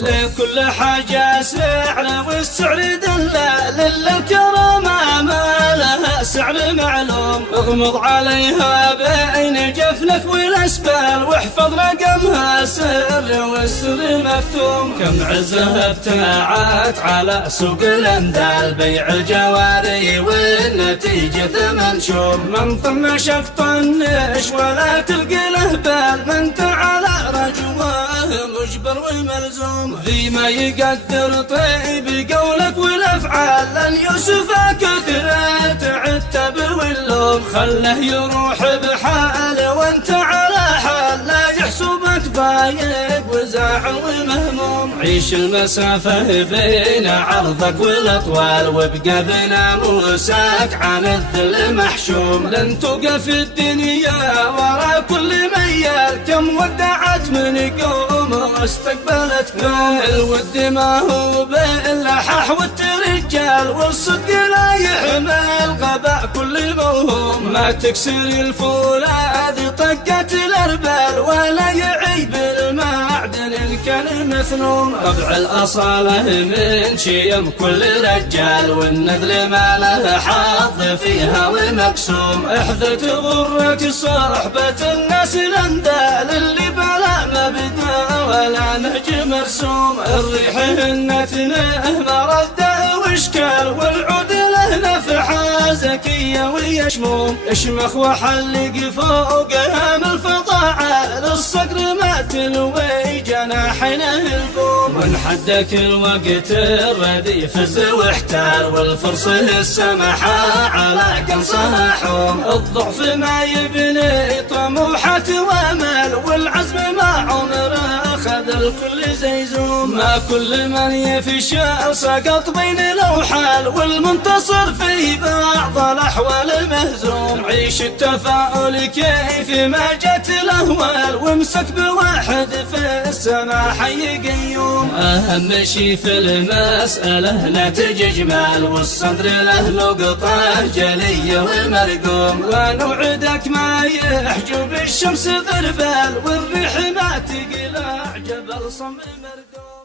لكل حاجة سعر والسعر دلال للكرامة ما لها سعر معلوم. اغمض عليها بين جفنك والاسبال واحفظ رقمها سر والسر مكتوم. كم عزها ابتاعت على سوق الاندال بيع الجواري والنتيجة ثمن شوم. من طنشك طنش ولا تلقي له بال من تعالى رجواه مجبر وملزوم. ذي ما يقدر طيب قولك والافعال لن يوسف كثرت عتب واللوم. خله يروح بحاله وانت على حال لا يحسبك بايب وزاعل ومهموم. عيش المسافة بين عرضك والاطوال وابقى بناموسك عن الذل محشوم. لن توقف الدنيا ورا كل ميال كم ودعت من يقوم واستقبلتكم. الود ما هو باللحاح والرجال والصدق لا يحمل غباء كل موهوم. ما تكسر الفولاذ طقت الاربال ولا يعيب المعدن الكل مثنوم. طبع الاصاله من شيم كل رجال والنذل ما له حظ فيها ومقسوم. احذر تغرك صحبة الناس الاندال اللي بلا مبدا ولا نهج مرسوم. الريح النتنه مرده واشكال والعود له نفحه زكيه ويشموم. اشمخ وحلق فوقها من الفظاعه للصقر ما تلوي جناحنا البوم. ونحدك الوقت الرديف واحتال والفرص السمحه على قنصها حوم. الضعف ما يبني طموحات وامل والعزم ما عمره خذ الكل زيزوم. ما كل من يفشل سقط بين الاوحال والمنتصر في بعض الاحوال مهزوم. عيش التفاؤل كيف ما جت الاهوال وامسك بواحد في السماء حي قيوم. اهم شي في المساله نتج اجمال والصدر له لقطه جليه ومرقوم. ونوعدك ما يحجب الشمس غربال والريح ما تقلع جبل صم مرقوم.